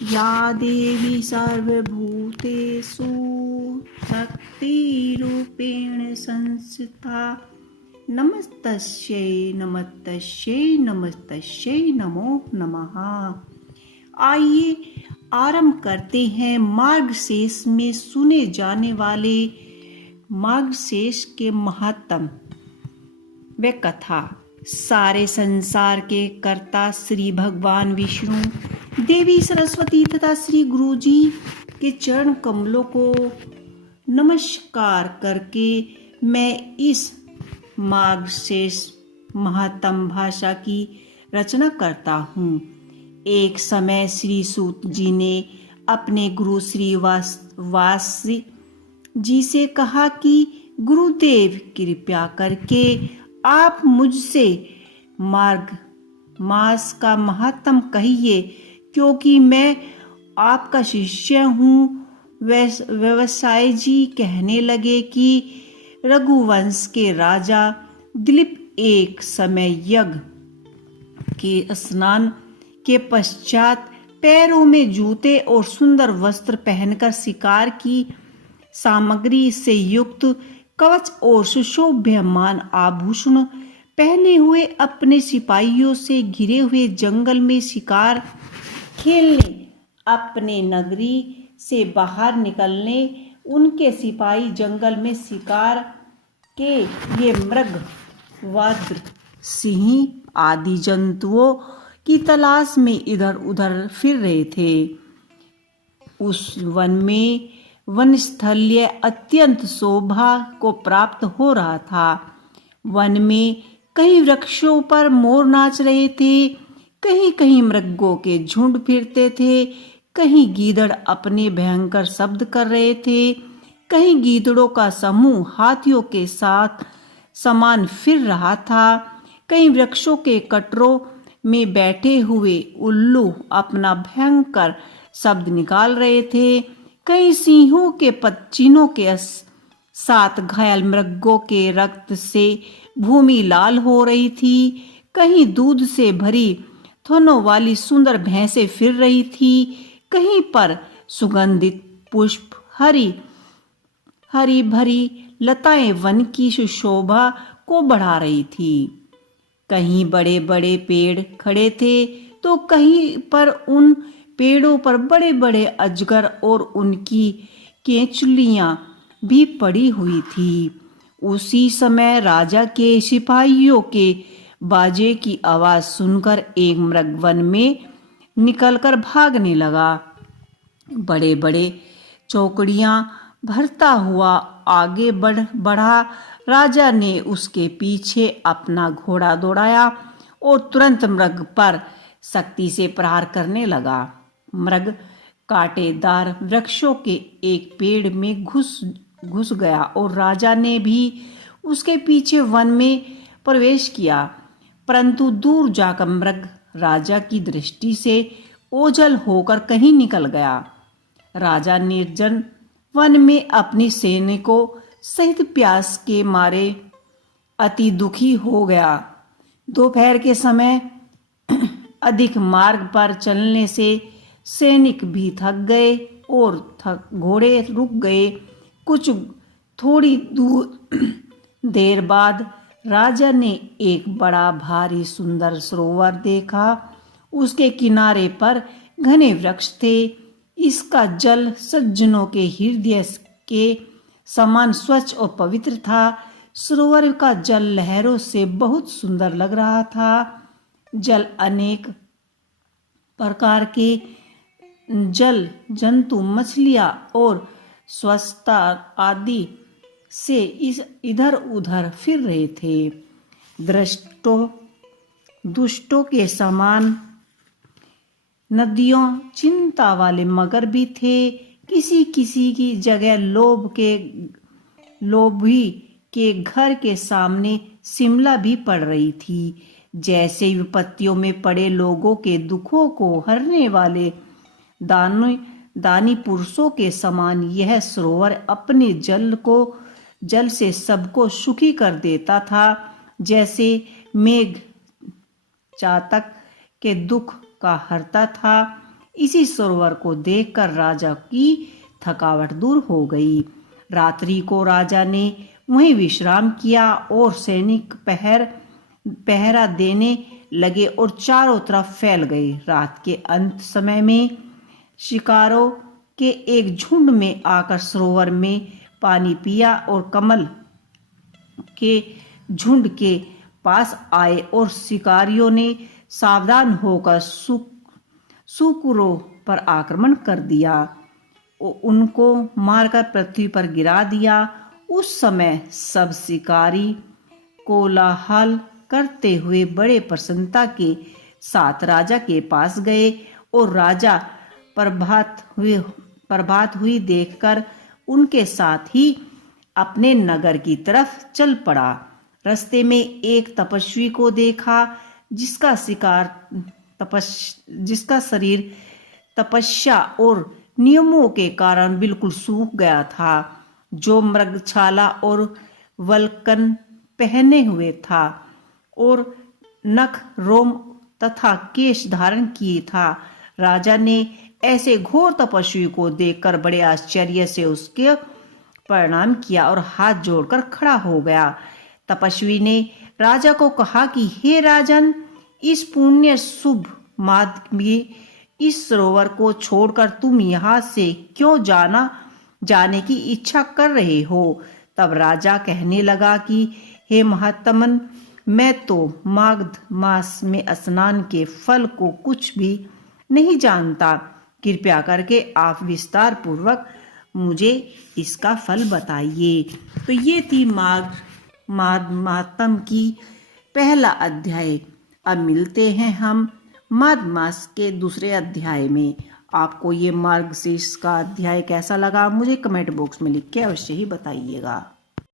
या देवी सर्वभूतेषु शक्तिरूपेण संस्थिता नमस्तस्यै नमस्तस्यै नमस्तस्यै नमो नमः। आइए आरंभ करते हैं मार्गशीर्ष में सुने जाने वाले मार्गशीर्ष के महात्म व कथा। सारे संसार के कर्ता श्री भगवान विष्णु, देवी सरस्वती तथा श्री गुरु जी के चरण कमलों को नमस्कार करके मैं इस मार्गशीर्ष महात्म भाषा की रचना करता हूँ। एक समय श्री सूत जी ने अपने गुरु श्री वासी जी से कहा कि गुरुदेव कृपया करके आप मुझसे मार्ग मास का महात्म कहिए, क्योंकि मैं आपका शिष्य हूँ। व्यवसाय जी कहने लगे कि रघुवंश के राजा दिलीप एक समय यज्ञ के स्नान के पश्चात पैरों में जूते और सुंदर वस्त्र पहनकर शिकार की सामग्री से युक्त कवच और सुशोभ्यमान आभूषण पहने हुए अपने सिपाहियों से घिरे हुए जंगल में शिकार खेलने अपने नगरी से बाहर निकलने, उनके सिपाही जंगल में शिकार के लिए मृग, वज्र, सिंह आदि जंतुओं की तलाश में इधर उधर फिर रहे थे। उस वन में वनस्थल्य अत्यंत शोभा को प्राप्त हो रहा था। वन में कहीं वृक्षों पर मोर नाच रहे थे, कहीं कहीं मृगों के झुंड फिरते थे, कहीं गीदड़ अपने भयंकर शब्द कर रहे थे, कहीं गीदड़ों का समूह हाथियों के साथ समान फिर रहा था, कहीं वृक्षों के कटरों में बैठे हुए उल्लू अपना भयंकर शब्द निकाल रहे थे, कई सिंहों के पच्चीनों के साथ घायल मृगों के रक्त से भूमि लाल हो रही थी, कहीं दूध से भरी थनों वाली सुंदर भैंसें फिर रही थी, कहीं पर सुगंधित पुष्प हरी भरी लताएं वन की सुशोभा को बढ़ा रही थी। कहीं बड़े बड़े पेड़ खड़े थे तो कहीं पर उन पेड़ों पर बड़े बड़े अजगर और उनकी केंचुलियां भी पड़ी हुई थी। उसी समय राजा के सिपाहियों के बाजे की आवाज सुनकर एक मृग वन में निकलकर भागने लगा। बड़े बड़े चौकड़ियां भरता हुआ आगे बढ़ा। राजा ने उसके पीछे अपना घोड़ा दौड़ाया और तुरंत मृग पर शक्ति से प्रहार करने लगा। मृग कांटेदार वृक्षों के एक पेड़ में घुस गया और राजा ने भी उसके पीछे वन में प्रवेश किया, परंतु दूर जाकर मृग राजा की दृष्टि से ओझल होकर कहीं निकल गया। राजा निर्जन वन में अपनी सैनिकों सहित प्यास के मारे अति दुखी हो गया। दोपहर के समय अधिक मार्ग पर चलने से सैनिक भी थक गए और घोड़े रुक गए। कुछ थोड़ी देर बाद राजा ने एक बड़ा भारी सुंदर सरोवर देखा। उसके किनारे पर घने वृक्ष थे। इसका जल सज्जनों के हृदय के समान स्वच्छ और पवित्र था। सरोवर का जल लहरों से बहुत सुंदर लग रहा था। जल अनेक प्रकार के जल जंतु, मछलियां और स्वच्छता आदि से इधर उधर फिर रहे थे। दुष्टों के समान नदियों चिंता वाले मगर भी थे। किसी किसी की जगह लोभी के घर के सामने शिमला भी पड़ रही थी। जैसे विपत्तियों में पड़े लोगों के दुखों को हरने वाले दानी पुरुषों के समान यह सरोवर अपने जल से सबको सुखी कर देता था। जैसे मेघ चातक के दुख का हरता था, इसी सरोवर को देखकर राजा की थकावट दूर हो गई। रात्रि को राजा ने वहीं विश्राम किया और सैनिक पहरा देने लगे और चारों तरफ फैल गए। रात के अंत समय में शिकारों के एक झुंड में आकर सरोवर में पानी पिया और कमल के झुंड के पास आए और शिकारियों ने सावधान होकर सुकुरों पर आक्रमण कर दिया, उनको मारकर पृथ्वी पर गिरा दिया। उस समय सब शिकारी कोलाहल करते हुए बड़े प्रसन्नता के साथ राजा के पास गए और राजा प्रभात हुई देखकर उनके साथ ही अपने नगर की तरफ चल पड़ा। रास्ते में एक तपस्वी को देखा जिसका शरीर तपस्या और नियमों के कारण बिल्कुल सूख गया था, जो मृगछाला और वल्कन पहने हुए था और नख रोम तथा केश धारण किए था। राजा ने ऐसे घोर तपस्वी को देखकर बड़े आश्चर्य से उसके प्रणाम किया और हाथ जोड़कर खड़ा हो गया। तपस्वी ने राजा को कहा कि हे राजन, इस पुण्य शुभ मार्ग में इस सरोवर को छोड़कर तुम यहाँ से क्यों जाने की इच्छा कर रहे हो? तब राजा कहने लगा कि हे महात्मन, मैं तो माघ मास में स्नान के फल को कुछ भी नहीं जानता। कृपया करके आप विस्तार पूर्वक मुझे इसका फल बताइए। तो ये थी माघ मातम की पहला अध्याय। अब मिलते हैं हम माघ मास के दूसरे अध्याय में। आपको ये मार्गशीर्ष का अध्याय कैसा लगा मुझे कमेंट बॉक्स में लिख के अवश्य ही बताइएगा।